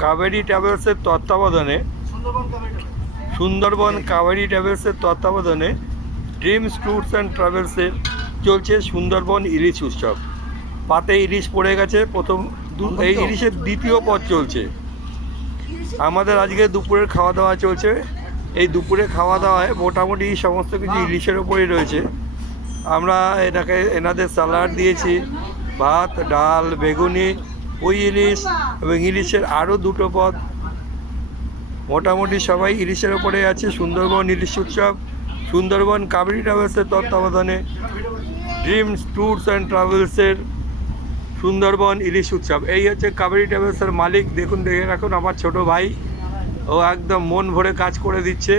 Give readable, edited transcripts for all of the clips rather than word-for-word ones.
কাবেরী ট্রাভেলসের তত্ত্বাবধানে সুন্দরবন কাবেরী ট্রাভেলসের তত্ত্বাবধানে dreams tours and ট্রাভেলসের চলছে সুন্দরবন ইলিশ উৎসব। পাতে ইলিশ পড়ে গেছে, এই ইলিশের দ্বিতীয় পথ চলছে। আমাদের আজকে দুপুরের খাওয়া দাওয়া চলছে। এই দুপুরে খাওয়া দাওয়ায় মোটামুটি সমস্ত কিছু ইলিশের ওপরই রয়েছে। আমরা এনাদের স্যালাড দিয়েছি, ভাত, ডাল, বেগুনি, ওই ইলিশ এবং ইলিশের আরও দুটো পদ। মোটামুটি সবাই ইলিশের ওপরে আছে। সুন্দরবন ইলিশ উৎসব সুন্দরবন কাবেরী ট্রাভেলসের তত্ত্বাবধানে ড্রিমস ট্যুরস অ্যান্ড ট্রাভেলসের সুন্দরবন ইলিশ উৎসব। এই হচ্ছে কাবেরী ট্রাভেলসের মালিক। দেখে রাখুন আমার ছোট ভাই, ও একদম মন ভরে কাজ করে দিচ্ছে।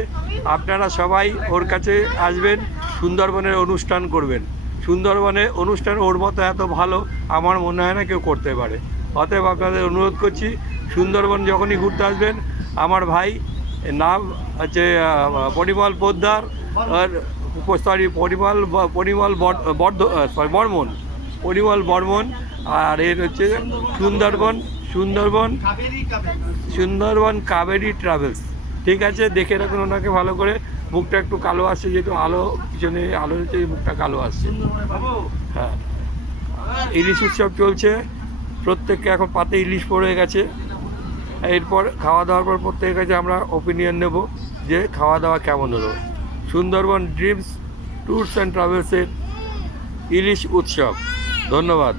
আপনারা সবাই ওর কাছে আসবেন, সুন্দরবনের অনুষ্ঠান করবেন। সুন্দরবনের অনুষ্ঠান ওর মতো এত ভালো আমার মনে হয় না কেউ করতে পারে। অতএব আপনাদের অনুরোধ করছি, সুন্দরবন যখনই ঘুরতে আসবেন, আমার ভাই নাম হচ্ছে পরিমল পোদ্দার, আর পরিমল বর্মন, আর এর হচ্ছে সুন্দরবন কাবেরী ট্রাভেলস। ঠিক আছে, দেখে রাখুন ওনাকে ভালো করে। মুখটা একটু কালো আসছে, যেহেতু আলো পিছনে আলো হচ্ছে, মুখটা কালো আসছে। হ্যাঁ, ইলিশ উৎসব চলছে। প্রত্যেককে এখন পাতে ইলিশ পড়ে গেছে। এরপর খাওয়া দাওয়ার পর প্রত্যেকের কাছে আমরা ওপিনিয়ন নেব যে খাওয়া দাওয়া কেমন হলো। সুন্দরবন ড্রিমস ট্যুরস অ্যান্ড ট্রাভেলসের ইলিশ উৎসব। ধন্যবাদ।